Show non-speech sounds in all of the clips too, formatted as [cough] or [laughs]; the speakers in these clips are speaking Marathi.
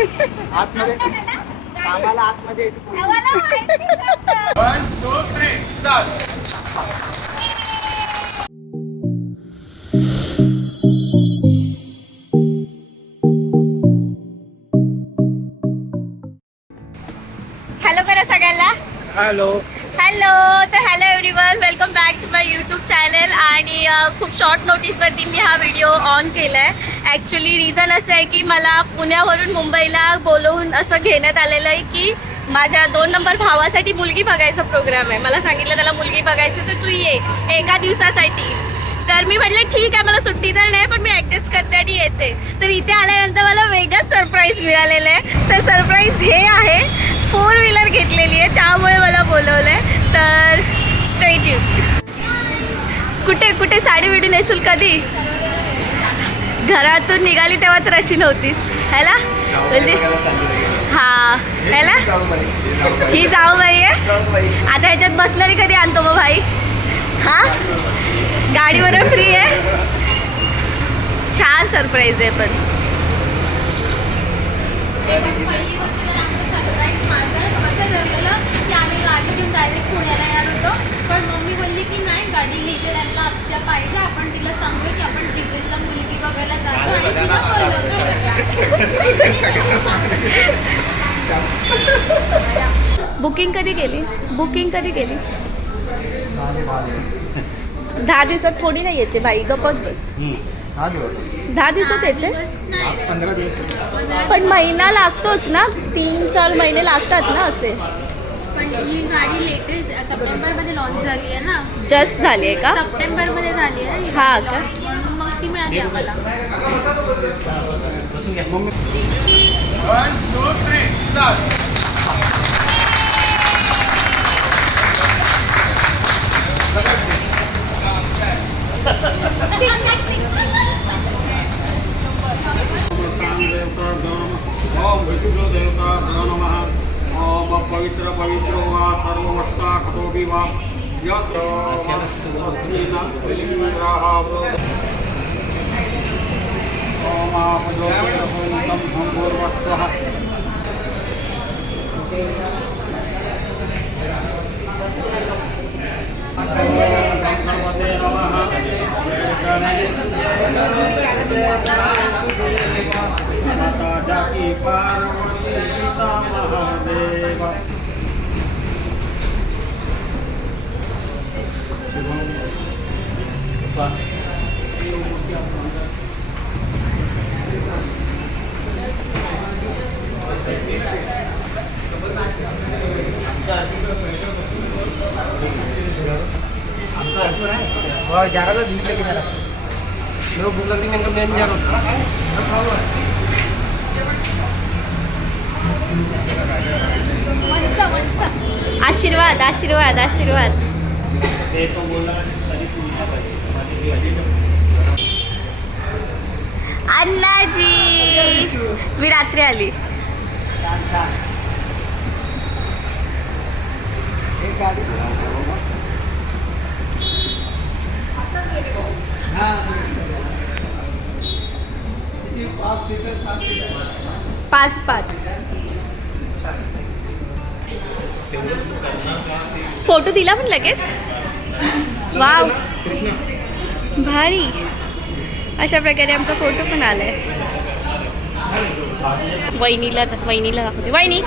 आतमध्ये कामाला आतमध्ये येते पोरगी. आम्हाला माहिती नव्हतं. One two three start hello करा सगळ्यांना हॅलो यूट्यूब चॅनल आणि खूप शॉर्ट नोटीसवरती मी हा व्हिडिओ ऑन केला आहे ॲक्च्युली रिझन असं आहे की मला पुण्यावरून मुंबईला बोलवून असं घेण्यात आलेलं आहे की माझ्या दोन नंबर भावासाठी मुलगी बघायचा प्रोग्राम आहे. मला सांगितलं त्याला मुलगी बघायचं तर तू ये एका दिवसासाठी. तर मी म्हटलं ठीक आहे मला सुट्टी तर नाही पण मी ॲडजस्ट करते आणि येते. तर इथे आल्यानंतर मला वेगळंच सरप्राईज मिळालेलं आहे. तर सरप्राईज हे आहे फोर व्हीलर घेतलेली आहे त्यामुळे मला बोलवलं आहे तर स्ट्रेट यू कुठे कुठे साडी बिडी नेसूल कधी? घरातून निघाली तेव्हा तर अशी नव्हतीस. हॅला म्हणजे हा. है ना? ही जाऊ बाई आहे. आता ह्याच्यात बसणारी कधी आणतो मग भाई? हा? गाडीवर फ्री आहे? छान सरप्राईज आहे पण. सरप्राईज माझं असं ठरलेलं की आम्ही गाडी घेऊन डायरेक्ट पुण्याला येणार होतो. पण मम्मी बोलली की नाही गाडी टाईमला अक्षय पाहिजे. आपण तिला सांगूया की आपण जिल्ह्यातला मुलगी बघायला जातो आणि तिला बोलवतो बुकिंग कधी केली? बुकिंग कधी केली? दहा दिवसात थोडी नाही येते बाई गपच बस. हा दहा दिवसात येते? पण महिना लागतोच ना? तीन चार महिने लागतात ना असे? पण ही गाडी लेटेस्ट सप्टेंबरमध्ये लॉन्च झाली आहे ना? जस्ट झाली आहे का? सप्टेंबरमध्ये झाली आहे ना ही हा गाडी launch. मग ती मिळाली आम्हाला वन टू थ्री स्टार्ट ओम विष्णुदेवताभ्यो नमः। ओम पवित्र पवित्रो वा सर्वमस्ता कतोऽपि वा यत्र ओम आपजोषं सम्पूर्वस्वः गणपते नमः जय गणेश माता जाकी पार्वती पिता महादेव वंच वंच आशीर्वाद आशीर्वाद आशीर्वाद ते तो बोलला आशीर्वाद आशीर्वाद आशीर्वाद. अण्णाजी मी रात्री आली. पाच पाच. फोटो दिला पण लगेच? वाव. भारी. अशा प्रकारे आमचा फोटो पण आलाय. वहिनीला वहिनीला दाखवते. वहिनी.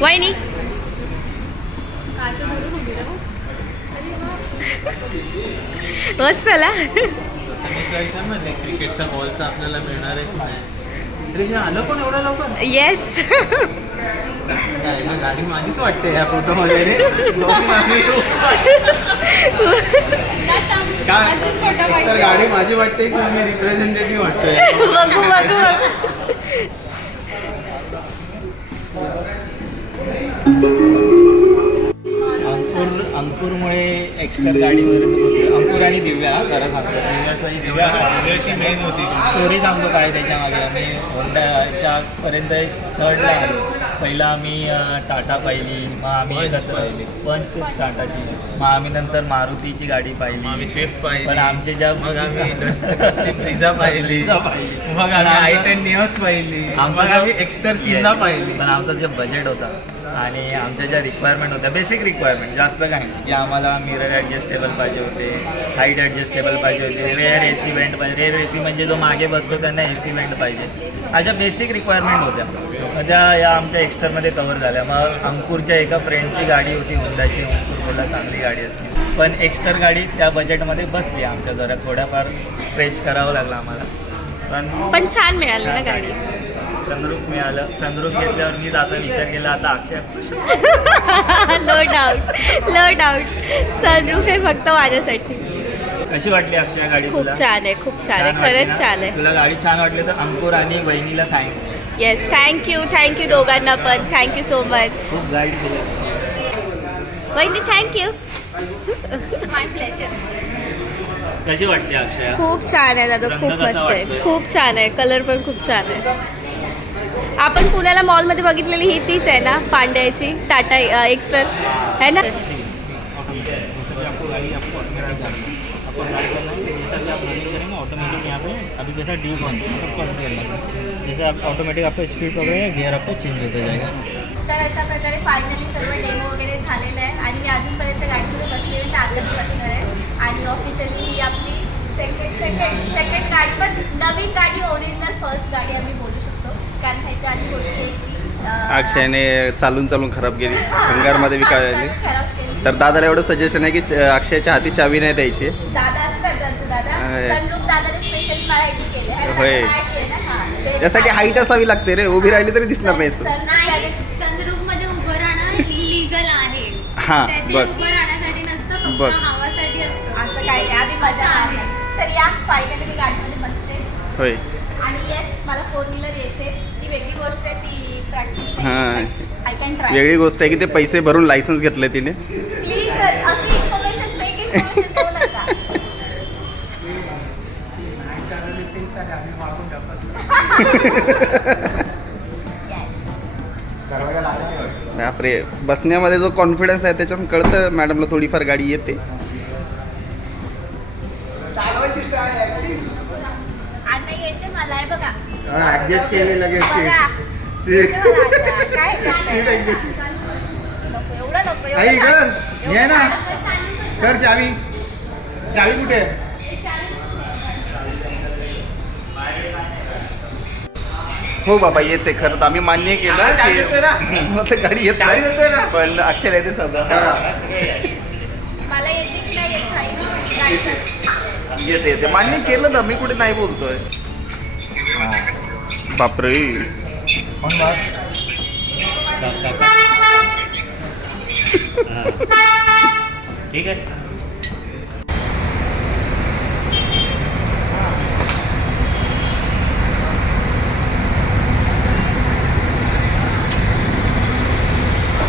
वहिनी. [laughs] मस्त ना क्रिकेटचा बॉलचा आपल्याला मिळणार आहे आलं पण एवढं लवकर? येस गाडी माझीच वाटते या. काय तर गाडी माझी वाटते की मी रिप्रेझेंटेटिव्ह वाटतोय? बघू अंकुर अंकुरमुळे एक्स्ट्रा गाडीवरून होतो अंकुर आणि दिव्या हा, खरं सांगतो. दिव्याचाही दिव्या दिव्या दिव्याची मेन होती स्टोरी सांगतो काय त्याच्यामागे आम्ही होंडाच्या पर्यंत थर्डला आलो. पहिला आम्ही टाटा पाहिली मग आम्ही पंच एकत्र पाहिली. पंच टाटाची मग आम्ही नंतर मारुतीची गाडी पाहिली आम्ही स्विफ्ट पाहिली पण आमचे ज्या मग आम्ही ब्रिझा पाहिली पाहिली. मग पण आम्ही आय टेन नियॉस पाहिली आमचं मग जो- आम्ही एक्स्टर तीनदा. पाहिली पण आमचं जे बजेट होता आणि आमच्या ज्या रिक्वायरमेंट होत्या बेसिक रिक्वायरमेंट जास्त काही नाही. की आम्हाला मिरर ॲडजस्टेबल पाहिजे होते हाईट ॲडजस्टेबल पाहिजे होते रेअर ए सी वेंट पाहिजे रेअर ए सी म्हणजे जो मागे बसतो त्यांना ए सी वेंट पाहिजे. अशा बेसिक रिक्वायरमेंट होत्या. मग त्या या आमच्या एक्स्टरमध्ये कवर झाल्या. मग अंकुरच्या एका फ्रेंडची गाडी होती हुंडाची. अंकुर बोला चांगली गाडी असते. पण एक्स्टर गाडी त्या बजेटमध्ये बसली आमच्या. जरा थोड्याफार स्ट्रेच करावं लागलं आम्हाला. पण पण छान मिळाली ना गाडी. सनरूफ मिळालं. सनरूफ घेतल्यावर मीच असा विचार केला आता Akshay low doubt low doubt sunroof आहे फक्त माझ्यासाठी. कशी वाटली अक्षय गाडी खूप छान आहे खूप छान आहे. खरंच? छान आहे. तुला गाडी छान वाटली तर अंकुर आणि बहिणीला थँक्स येस थँक्यू थँक्यू दोघांना पण. थँक्यू सो मच खूप गाईड केलं. बहिणी थँक्यू माय प्लेजर कशी वाटली अक्षय? खूप छान आहे दादा खूप मस्त आहे? खूप छान आहे कलर पण खूप छान आहे. आपण पुण्याला मॉलमध्ये बघितलेली ही तीच आहे ना पांड्याची टाटा एक्स्टर. है ना? अभी जैसा ड्यू कौन आपको कट गियर लगेगा जैसे आप ऑटोमेटिक आपका स्पीड पकड़ेगा गियर आपको चेंज होता जाएगा तर अशा प्रकारे फायनली सर्व डेमो वगैरे झालेलं आहे. आणि मी अजूनपर्यंत गाडीमध्ये बसलेली तर आताच बसणार आहे. आणि ऑफिशियली ही आपली सेकंड सेकंड सेकंड गाडी पण नवीन गाडी ओरिजिनल फर्स्ट गाडी आम्ही बोलतो आधी होती एक ती अक्षयने चालून चालून खराब गेली भंगारमध्ये विकायला केली. तर दादाला एवढं सजेशन आहे की अक्षयच्या हाती चावी नाही द्यायची. दादा असतात दादा. स्पेशली मराठी केले? होय. हां. त्यासाठी हाईट असावी लागते रे. उभी राहिली तरी दिसणार नाही सनरूफ नाही दादा- सनरूफमध्ये उभं राहणं लिगल आहे. हा, ते बघ. उभं राहण्यासाठी नसतं बघ. फक्त हवासाठी असतं. असं काय नाही. आम्ही मजा आहे. तर या फायनली मी गाडीमध्ये बसते. होय. आणि येस मला फोर व्हीलर येते. ती वेगळी गोष्ट आहे ती प्रॅक्टिस हां. आय कॅन ट्राय वेगळी गोष्ट आहे की ते पैसे भरून लायसन्स घेतलं तिने? बापरे बसण्यामध्ये जो कॉन्फिडन्स आहे त्याच्यातून कळतं मॅडमला थोडीफार गाडी येते आता येते मला आहे बघा ऍडजस्ट केले लगेच. सीट. [laughs] Seat adjust. नको एवढं नको एवढं आई, कर. घे ना. कर चावी. चावी कुठे? हो बाबा येते. खरं तर आम्ही मान्य केलं की [laughs] मग ते गाडी येत नाही. पण अक्षर येते सध्या. मला येते की नाही येत काही गाडीचं. येते येते. मान्य केलं ना मी कुठे नाही बोलतोय. बापरे. ठीक आहे.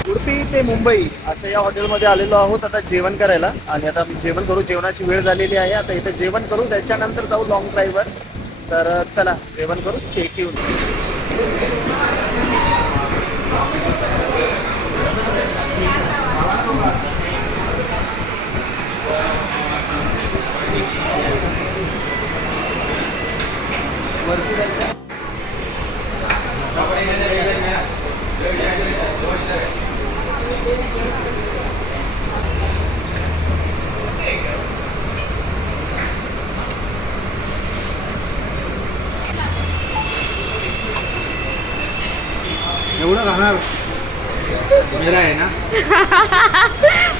उडपी ते मुंबई अशा या हॉटेलमध्ये आलेलो आहोत आता जेवण करायला. आणि आता जेवण करू जेवणाची वेळ झालेली आहे. आता इथं जेवण करू त्याच्यानंतर जाऊ लॉंग ड्राईव्हवर तर चला जेवण करू स्टेक येऊन मेरा है ना?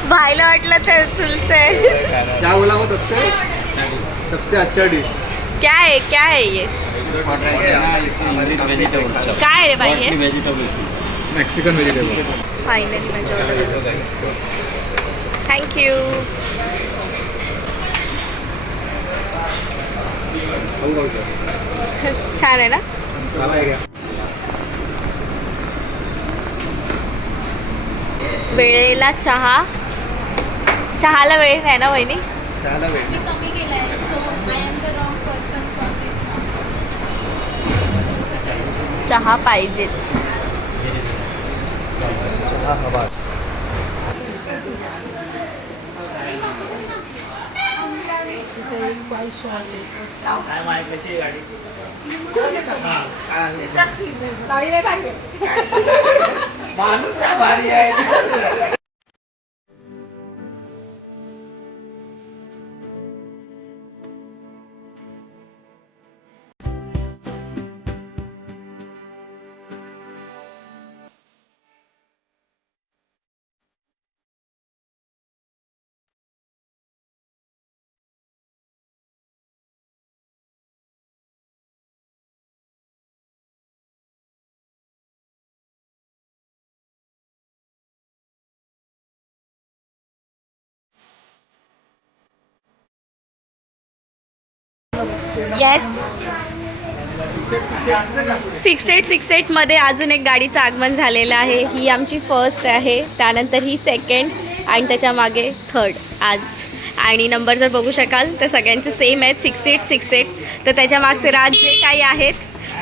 भाईला वाटलं तर तुलचं आहे क्या बोला वो सबसे? सबसे अच्छा डिश क्या है क्या है ये? काय आहे रे भाई हे? मेक्सिकन व्हेजिटेबल फायनली माझ्या ऑर्डर थँक्यू छान आहे ना? वेळेला चहा. चहाला वेळ नाही ना वहिनी? चहाला वेळ मी कमी केलं आहे so I am the wrong person for this चहा पाहिजेच. चहा हवा. काय माहिती कशी आहे येस सिक्स एट सिक्स एटमध्ये अजून एक गाडीचं आगमन झालेलं आहे. ही आमची फर्स्ट आहे. त्यानंतर ही सेकंड आणि त्याच्यामागे थर्ड आज. आणि नंबर जर बघू शकाल तर सगळ्यांचे सेम आहेत. सिक्स एट सिक्स एट तर त्याच्या मागचे राज जे काही आहेत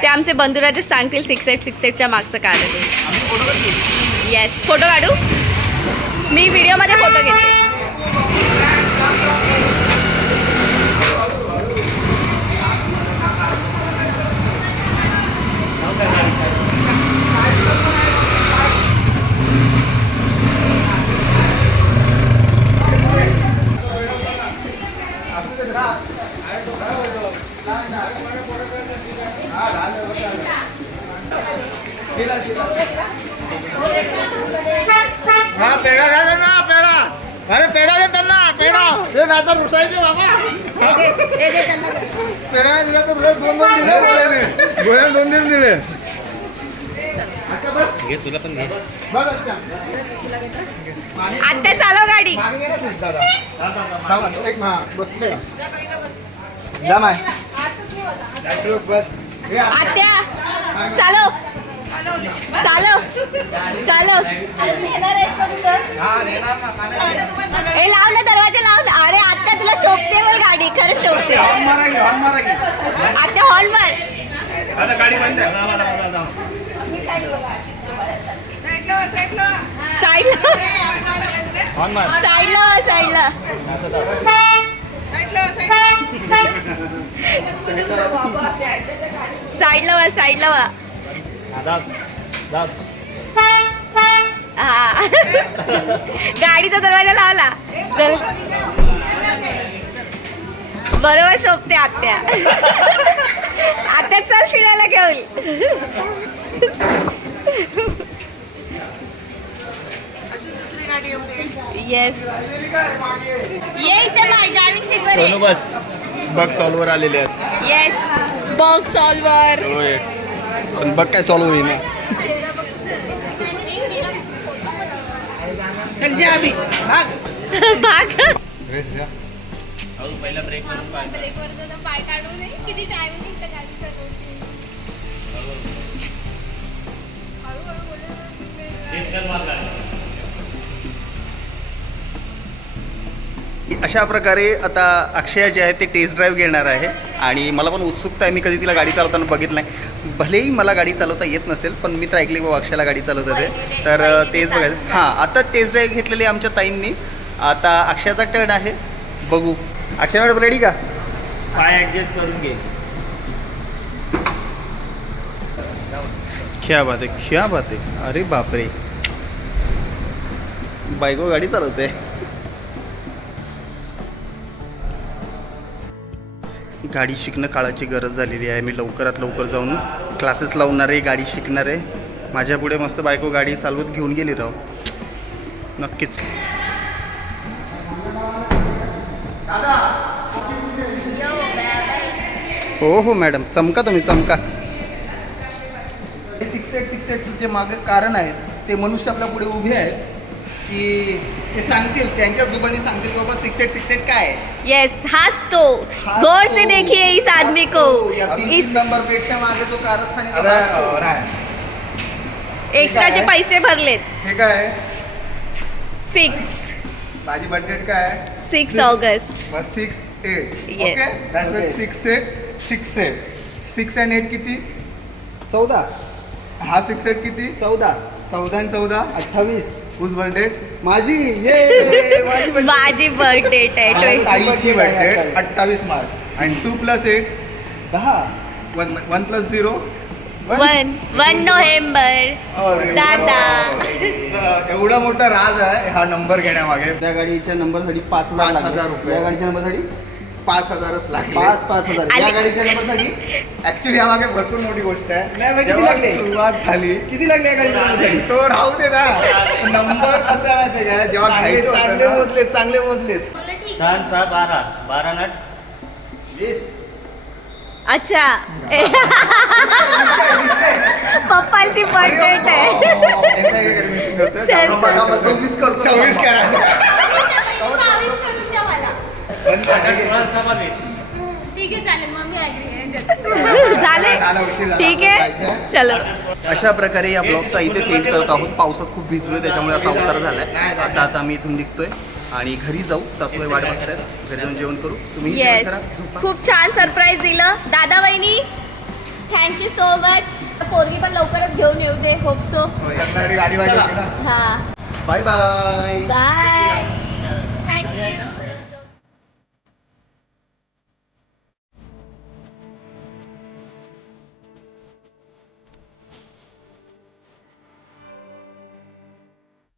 ते आमचे बंधुराजच सांगतील सिक्स एट सिक्स एटच्या मागचं कारण येस फोटो काढू? मी व्हिडिओमध्ये फोटो घेते हा पेढा घ्या त्यांना पेढा अरे पेढा दे त्यांना पेढा ते नाही तर रुसायचे बाबा पेढा नाही दिला तर रोज दोन दोन दिले गोळ्याने तीन दिले. घे तुला पण घे. आत्या चालव गाडी. दादा. एक हा बस जा माय. बस. हे आ- आत्या चालव. चालव. चालव. हा नेणार ना कानाला. हे लाव ना दरवाजा लाव ना. अरे आत्या तुला शोभते बघ गाडी. खरंच शोभते. हॉर्न मारा की हॉर्न मारा की आत्या हॉर्न मार. आता गाडी बंद आहे. साईडला साईडला वा साईडला साईडला वा. साईडला हा. [laughs] गाडीचा दरवाजा लावला. बरोबर शोभते आत्या. आत्या चल फिरायला घेऊन. येस ये इथे ड्रायव्हिंग सीटवर सोनू बस. बघ सॉल्वर आलेले आहेत. येस बॉक्स सॉल्वर होय. पण बघ काय सॉल्व होईना. भाग. [laughs] रेस घ्या पहिला ब्रेक पाय ब्रेकवर पाय काढू नये. किती त्या हळूहळू बोलू अशा प्रकारे आता अक्षया जे आहे ते टेस्ट ड्राईव्ह घेणार आहे. आणि मला पण उत्सुकता आहे मी कधी तिला गाडी चालवताना बघितलं नाही. भलेही मला गाडी चालवता येत नसेल पण मी तर ऐकली बाबा अक्षयाला गाडी चालवत ते. तर अ, तेच बघायचं. हां आता टेस्ट ड्राईव्ह घेतलेली आहे आमच्या ताईंनी. आता अक्षयाचा टर्न आहे. बघू. अक्षय मॅडम रेडी का? पाय ऍडजस्ट करून घे. क्या बात आहे क्या बात आहे अरे बापरे। बायको गाडी चालवते. गाडी शिकणं काळाची गरज झालेली आहे. मी लवकरात लवकर जाऊन क्लासेस लावणार आहे गाडी शिकणार आहे. माझ्या पुढे मस्त बायको गाडी चालवत घेऊन गेली राव. नक्कीच. हो हो मॅडम चमका तुम्ही चमका. सिक्स एट सिक्स एटचं जे मागं कारण आहे ते मनुष्य आपल्या पुढे उभे आहेत. की ते सांगतील त्यांच्या जुबानी सांगतील की बाबा सिक्स एट सिक्स एट काय आहे? यस हाच तो गौर से देखिए इस आदमी को. या तीन इस नंबर प्लेटच्या मागे जो कारस्थानी. एक्स्ट्राचे पैसे भरलेत. हे काय? सिक्स माझी बर्थडे काय? आहे six August. Six eight Yes. Okay. Six eight six eight six and eight किती? चौदा. हा सिक्स एट किती? चौदा. चौदा आणि चौदा? अठ्ठावीस. हुज बर्थडे माझी. ये. माझी birthday. आहे बर्थडे [laughs] अठ्ठावीस. अठ्ठावीस मार्च आणि टू प्लस एट दहा. One one plus zero one one November अरे दादा. एवढा मोठा राज आहे हा नंबर घेण्यामागे. त्या गाडीच्या नंबरसाठी पाच हजार पाच लागले. हजार रुपये. या गाडीच्या नंबरसाठी पाच हजारच लागले. पाच पाच हजार. या. गाडीच्या नंबरसाठी ऍक्च्युली यामागे भरपूर मोठी गोष्ट नाही, आहे मग किती लागले? सुरुवात झाली किती लागले या गाडीच्या नंबरसाठी? तो राहू दे ना. नंबर कसा आहे माहितीये का? जेव्हा होतं चांगले मोजलेत चांगले मोजलेत. सहा सहा बारा. बारा नट. वीस. अच्छा? पप्पांची बर्थ डेट आहे. हे [laughs] सव्वीस करतो. सव्वीस करा बावीस करून द्या मला सोळा ठीक आहे चालेल मग मी ॲग्री झाले? झाला, उशीर झाला. ठीक आहे. चलो. अशा प्रकारे या ब्लॉगचा इथे सेंड करत आहोत. पावसात खूप भिजलोय त्याच्यामुळे असा अवतार झालाय. आता आता आम्ही इथून निघतोय आणि घरी जाऊ. सासूबाई वाट बघतायत. घरी जाऊन जेवण करू. तुम्ही येस. खूप छान सरप्राईज दिलं. दादा वहिनी थँक्यू सो मच पोरगी पण लवकरच घेऊन येऊ दे होप सो हा bye bye bye thank you